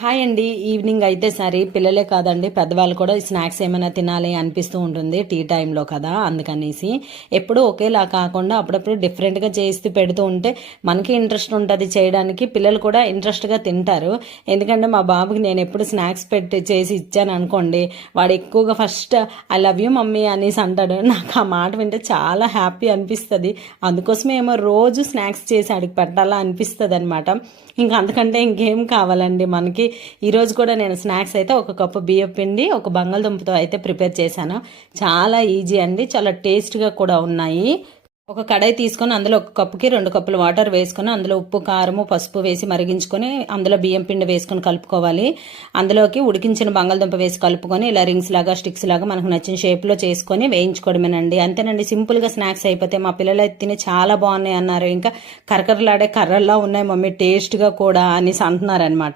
Hi అండి. Evening అయితే సరే పిల్లలే కాదండి పెద్దవాళ్ళు కూడా స్నాక్స్ ఏమైనా తినాలి అనిపిస్తూ ఉంటుంది టీ టైంలో కదా, అందుకనేసి ఎప్పుడూ ఒకేలా కాకుండా అప్పుడప్పుడు డిఫరెంట్గా చేసి పెడుతూ ఉంటే మనకి ఇంట్రెస్ట్ ఉంటుంది చేయడానికి, పిల్లలు కూడా ఇంట్రెస్ట్గా తింటారు. ఎందుకంటే మా బాబుకి నేను ఎప్పుడు స్నాక్స్ పెట్టి చేసి ఇచ్చాను అనుకోండి, వాడు ఎక్కువగా first I love you mummy అనేసి అంటాడు. నాకు ఆ మాట వింటే చాలా హ్యాపీ అనిపిస్తుంది. అందుకోసమే ఏమో రోజు స్నాక్స్ చేసి అడిగి పెట్టాలా అనిపిస్తుంది అనమాట. ఇంకా అంతకంటే ఇంకేం కావాలండి మనకి. ఈరోజు కూడా నేను స్నాక్స్ అయితే ఒక కప్పు బియ్యం పిండి ఒక బంగాళదుంపతో అయితే ప్రిపేర్ చేశాను. చాలా ఈజీ అండి, చాలా టేస్ట్గా కూడా ఉన్నాయి. ఒక కడాయి తీసుకొని అందులో ఒక కప్పుకి 2 కప్పులు వాటర్ వేసుకొని అందులో ఉప్పు కారము పసుపు వేసి మరిగించుకొని అందులో బియ్యం పిండి వేసుకొని కలుపుకోవాలి. అందులోకి ఉడికించిన బంగాళదుంప వేసి కలుపుకొని ఇలా రింగ్స్ లాగా స్టిక్స్ లాగా మనకు నచ్చిన షేప్లో చేసుకొని వేయించుకోవడమేనండి. అంతేనండి, సింపుల్గా స్నాక్స్ అయిపోతే మా పిల్లలు అయితే తిని చాలా బాగున్నాయి అన్నారు. ఇంకా కరకరలాడే కర్రల్లా ఉన్నాయి మమ్మీ, టేస్ట్గా కూడా అనేసి అంటున్నారనమాట.